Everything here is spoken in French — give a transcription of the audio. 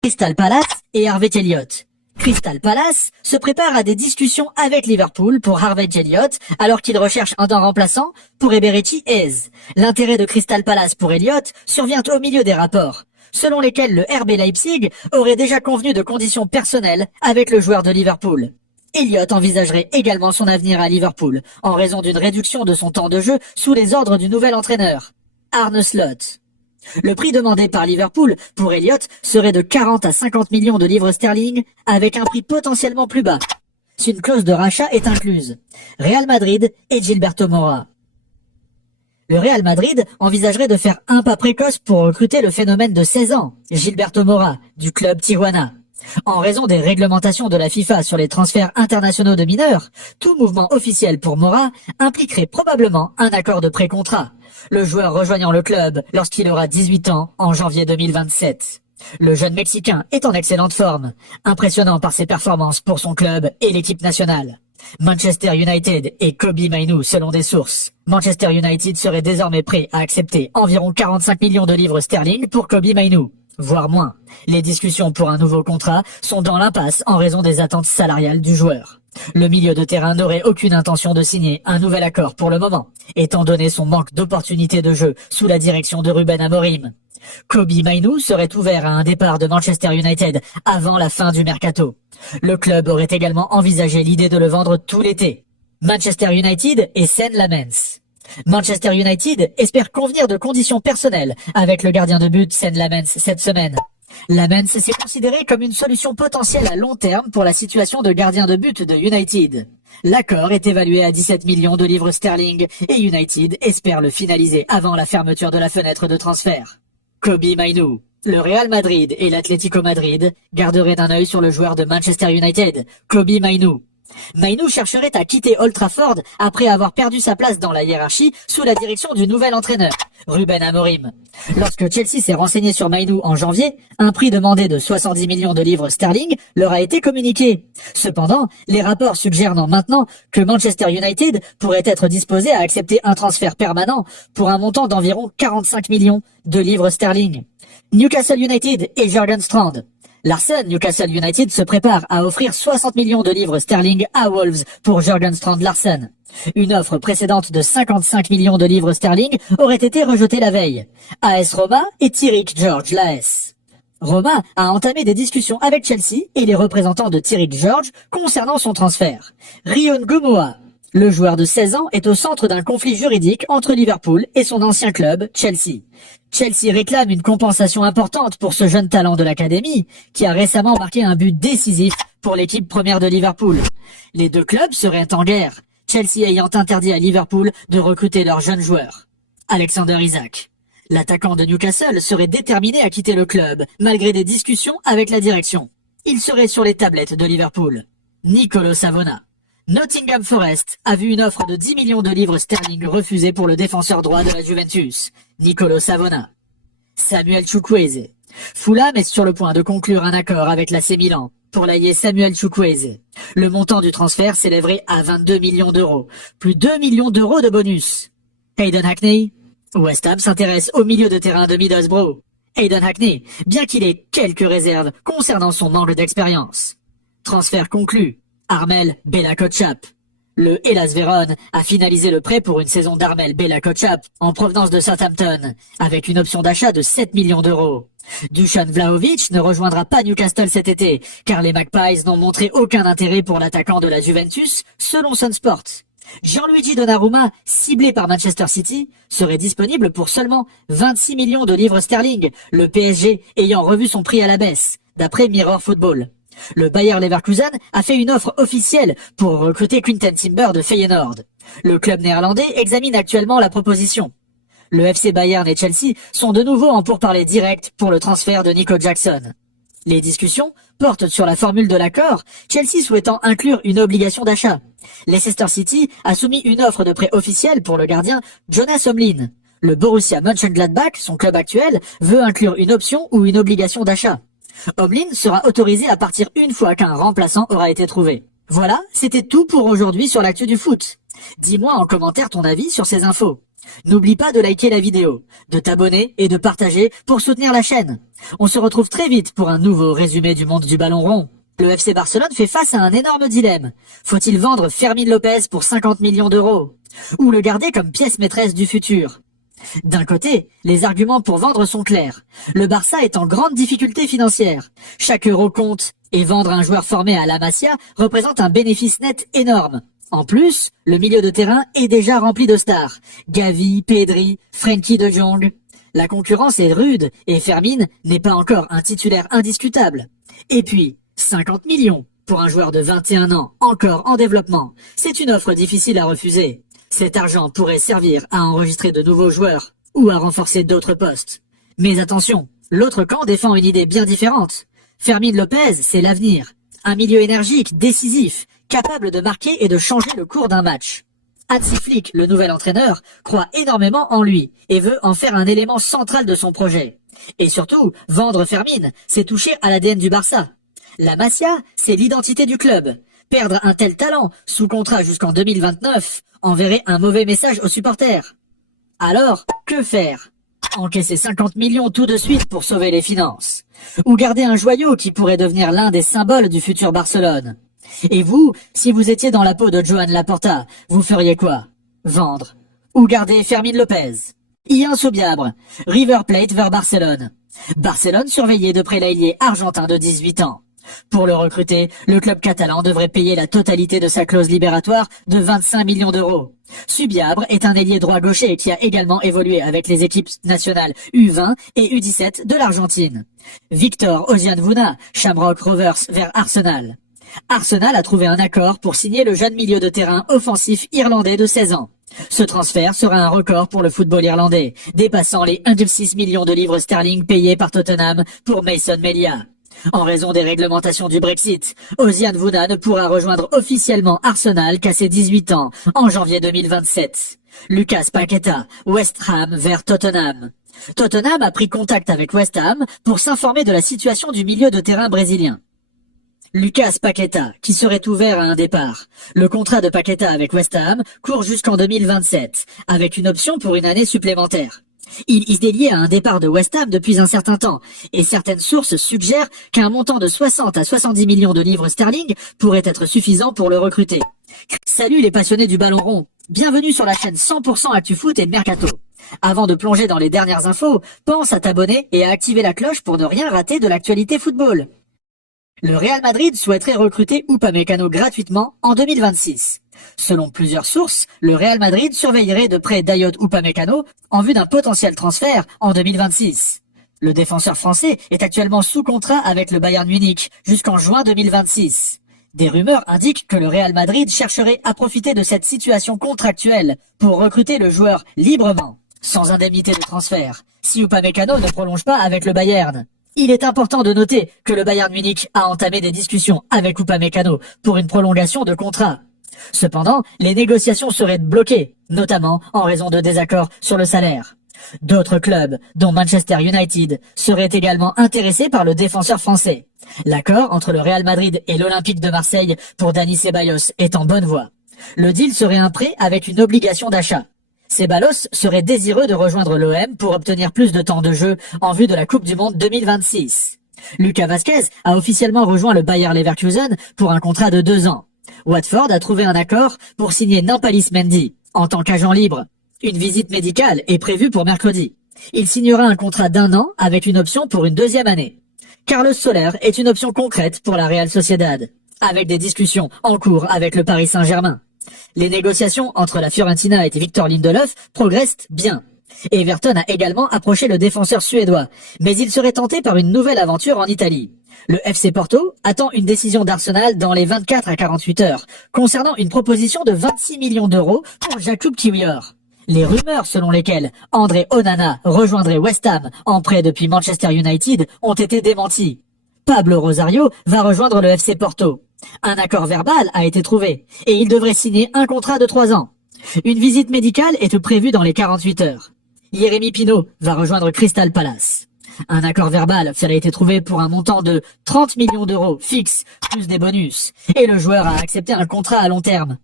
Crystal Palace et Harvey Elliott. Crystal Palace se prépare à des discussions avec Liverpool pour Harvey Elliott alors qu'il recherche un temps remplaçant pour Eberechi Eze. L'intérêt de Crystal Palace pour Elliott survient au milieu des rapports, selon lesquels le RB Leipzig aurait déjà convenu de conditions personnelles avec le joueur de Liverpool. Elliott envisagerait également son avenir à Liverpool en raison d'une réduction de son temps de jeu sous les ordres du nouvel entraîneur, Arne Slot. Le prix demandé par Liverpool pour Elliott serait de 40 à 50 millions de livres sterling avec un prix potentiellement plus bas, si une clause de rachat est incluse. Real Madrid et Gilberto Moura. Le Real Madrid envisagerait de faire un pas précoce pour recruter le phénomène de 16 ans, Gilberto Moura, du club Tijuana. En raison des réglementations de la FIFA sur les transferts internationaux de mineurs, tout mouvement officiel pour Moura impliquerait probablement un accord de pré-contrat, le joueur rejoignant le club lorsqu'il aura 18 ans en janvier 2027. Le jeune Mexicain est en excellente forme, impressionnant par ses performances pour son club et l'équipe nationale. Manchester United et Kobe Mainoo selon des sources. Manchester United serait désormais prêt à accepter environ 45 millions de livres sterling pour Kobe Mainoo, voire moins. Les discussions pour un nouveau contrat sont dans l'impasse en raison des attentes salariales du joueur. Le milieu de terrain n'aurait aucune intention de signer un nouvel accord pour le moment, étant donné son manque d'opportunités de jeu sous la direction de Ruben Amorim. Kobe Mainoo serait ouvert à un départ de Manchester United avant la fin du mercato. Le club aurait également envisagé l'idée de le vendre tout l'été. Manchester United et Sen Lamens. Manchester United espère convenir de conditions personnelles avec le gardien de but Sen Lamens cette semaine. Lamens s'est considéré comme une solution potentielle à long terme pour la situation de gardien de but de United. L'accord est évalué à 17 millions de livres sterling et United espère le finaliser avant la fermeture de la fenêtre de transfert. Kobe Mainoo. Le Real Madrid et l'Atlético Madrid garderaient un œil sur le joueur de Manchester United, Kobe Mainoo. Mainoo chercherait à quitter Old Trafford après avoir perdu sa place dans la hiérarchie sous la direction du nouvel entraîneur, Ruben Amorim. Lorsque Chelsea s'est renseigné sur Mainoo en janvier, un prix demandé de 70 millions de livres sterling leur a été communiqué. Cependant, les rapports suggèrent maintenant que Manchester United pourrait être disposé à accepter un transfert permanent pour un montant d'environ 45 millions de livres sterling. Newcastle United et Jurgen Strand. Larsen, Newcastle United se prépare à offrir 60 millions de livres sterling à Wolves pour Jurgen Strand Larsen. Une offre précédente de 55 millions de livres sterling aurait été rejetée la veille. AS Roma et Tyrick George l'AS. Roma a entamé des discussions avec Chelsea et les représentants de Tyrick George concernant son transfert. Rion Gumoa. Le joueur de 16 ans est au centre d'un conflit juridique entre Liverpool et son ancien club, Chelsea. Chelsea réclame une compensation importante pour ce jeune talent de l'académie, qui a récemment marqué un but décisif pour l'équipe première de Liverpool. Les deux clubs seraient en guerre, Chelsea ayant interdit à Liverpool de recruter leurs jeunes joueurs. Alexander Isak. L'attaquant de Newcastle serait déterminé à quitter le club, malgré des discussions avec la direction. Il serait sur les tablettes de Liverpool. Nicolo Savona. Nottingham Forest a vu une offre de 10 millions de livres sterling refusée pour le défenseur droit de la Juventus, Nicolo Savona. Samuel Chukwueze. Fulham est sur le point de conclure un accord avec l'AC Milan pour l'allié Samuel Chukwueze. Le montant du transfert s'élèverait à 22 millions d'euros, plus 2 millions d'euros de bonus. Hayden Hackney. West Ham s'intéresse au milieu de terrain de Middlesbrough. Hayden Hackney, bien qu'il ait quelques réserves concernant son manque d'expérience. Transfert conclu. Armel Bella-Kotchap. Le Hellas Vérone a finalisé le prêt pour une saison d'Armel Bella-Kotchap en provenance de Southampton, avec une option d'achat de 7 millions d'euros. Dusan Vlahovic ne rejoindra pas Newcastle cet été, car les Magpies n'ont montré aucun intérêt pour l'attaquant de la Juventus, selon Sunsport. Gianluigi Donnarumma, ciblé par Manchester City, serait disponible pour seulement 26 millions de livres sterling, le PSG ayant revu son prix à la baisse, d'après Mirror Football. Le Bayer Leverkusen a fait une offre officielle pour recruter Quinten Timber de Feyenoord. Le club néerlandais examine actuellement la proposition. Le FC Bayern et Chelsea sont de nouveau en pourparlers directs pour le transfert de Nico Jackson. Les discussions portent sur la formule de l'accord, Chelsea souhaitant inclure une obligation d'achat. Leicester City a soumis une offre de prêt officielle pour le gardien Jonas Omlin. Le Borussia Mönchengladbach, son club actuel, veut inclure une option ou une obligation d'achat. Omlin sera autorisé à partir une fois qu'un remplaçant aura été trouvé. Voilà, c'était tout pour aujourd'hui sur l'actu du foot. Dis-moi en commentaire ton avis sur ces infos. N'oublie pas de liker la vidéo, de t'abonner et de partager pour soutenir la chaîne. On se retrouve très vite pour un nouveau résumé du monde du ballon rond. Le FC Barcelone fait face à un énorme dilemme. Faut-il vendre Fermín López pour 50 millions d'euros? Ou le garder comme pièce maîtresse du futur? D'un côté, les arguments pour vendre sont clairs. Le Barça est en grande difficulté financière. Chaque euro compte, et vendre un joueur formé à la Masia représente un bénéfice net énorme. En plus, le milieu de terrain est déjà rempli de stars. Gavi, Pedri, Frenkie de Jong. La concurrence est rude et Fermín n'est pas encore un titulaire indiscutable. Et puis, 50 millions pour un joueur de 21 ans, encore en développement. C'est une offre difficile à refuser. Cet argent pourrait servir à enregistrer de nouveaux joueurs ou à renforcer d'autres postes. Mais attention, l'autre camp défend une idée bien différente. Fermín López, c'est l'avenir. Un milieu énergique, décisif, capable de marquer et de changer le cours d'un match. Hansi Flick, le nouvel entraîneur, croit énormément en lui et veut en faire un élément central de son projet. Et surtout, vendre Fermín, c'est toucher à l'ADN du Barça. La Masia, c'est l'identité du club. Perdre un tel talent, sous contrat jusqu'en 2029, enverrait un mauvais message aux supporters. Alors, que faire? Encaisser 50 millions tout de suite pour sauver les finances? Ou garder un joyau qui pourrait devenir l'un des symboles du futur Barcelone? Et vous, si vous étiez dans la peau de Joan Laporta, vous feriez quoi? Vendre? Ou garder Fermín López? Ian Soubiabre, River Plate vers Barcelone. Barcelone surveillait de près l'ailier argentin de 18 ans. Pour le recruter, le club catalan devrait payer la totalité de sa clause libératoire de 25 millions d'euros. Subiabre est un ailier droit-gaucher qui a également évolué avec les équipes nationales U20 et U17 de l'Argentine. Victor Ozianvuna, Shamrock Rovers vers Arsenal. Arsenal a trouvé un accord pour signer le jeune milieu de terrain offensif irlandais de 16 ans. Ce transfert sera un record pour le football irlandais, dépassant les 1,6 millions de livres sterling payés par Tottenham pour Mason Melia. En raison des réglementations du Brexit, Ozianvuna ne pourra rejoindre officiellement Arsenal qu'à ses 18 ans, en janvier 2027. Lucas Paqueta, West Ham vers Tottenham. Tottenham a pris contact avec West Ham pour s'informer de la situation du milieu de terrain brésilien. Lucas Paqueta, qui serait ouvert à un départ. Le contrat de Paqueta avec West Ham court jusqu'en 2027, avec une option pour une année supplémentaire. Il est lié à un départ de West Ham depuis un certain temps, et certaines sources suggèrent qu'un montant de 60 à 70 millions de livres sterling pourrait être suffisant pour le recruter. Salut les passionnés du ballon rond, bienvenue sur la chaîne 100% Actu Foot et Mercato. Avant de plonger dans les dernières infos, pense à t'abonner et à activer la cloche pour ne rien rater de l'actualité football. Le Real Madrid souhaiterait recruter Upamecano gratuitement en 2026. Selon plusieurs sources, le Real Madrid surveillerait de près Dayot Upamecano en vue d'un potentiel transfert en 2026. Le défenseur français est actuellement sous contrat avec le Bayern Munich jusqu'en juin 2026. Des rumeurs indiquent que le Real Madrid chercherait à profiter de cette situation contractuelle pour recruter le joueur librement, sans indemnité de transfert, si Upamecano ne prolonge pas avec le Bayern. Il est important de noter que le Bayern Munich a entamé des discussions avec Upamecano pour une prolongation de contrat. Cependant, les négociations seraient bloquées, notamment en raison de désaccords sur le salaire. D'autres clubs, dont Manchester United, seraient également intéressés par le défenseur français. L'accord entre le Real Madrid et l'Olympique de Marseille pour Dani Ceballos est en bonne voie. Le deal serait un prêt avec une obligation d'achat. Ceballos serait désireux de rejoindre l'OM pour obtenir plus de temps de jeu en vue de la Coupe du Monde 2026. Lucas Vazquez a officiellement rejoint le Bayer Leverkusen pour un contrat de 2 ans. Watford a trouvé un accord pour signer Nampalys Mendy en tant qu'agent libre. Une visite médicale est prévue pour mercredi. Il signera un contrat d'1 an avec une option pour une 2e année. Carlos Soler est une option concrète pour la Real Sociedad, avec des discussions en cours avec le Paris Saint-Germain. Les négociations entre la Fiorentina et Victor Lindelöf progressent bien. Everton a également approché le défenseur suédois, mais il serait tenté par une nouvelle aventure en Italie. Le FC Porto attend une décision d'Arsenal dans les 24 à 48 heures, concernant une proposition de 26 millions d'euros pour Jakub Kiwior. Les rumeurs selon lesquelles André Onana rejoindrait West Ham en prêt depuis Manchester United ont été démenties. Pablo Rosario va rejoindre le FC Porto. Un accord verbal a été trouvé et il devrait signer un contrat de 3 ans. Une visite médicale est prévue dans les 48 heures. Jérémy Pino va rejoindre Crystal Palace. Un accord verbal a été trouvé pour un montant de 30 millions d'euros fixe plus des bonus et le joueur a accepté un contrat à long terme.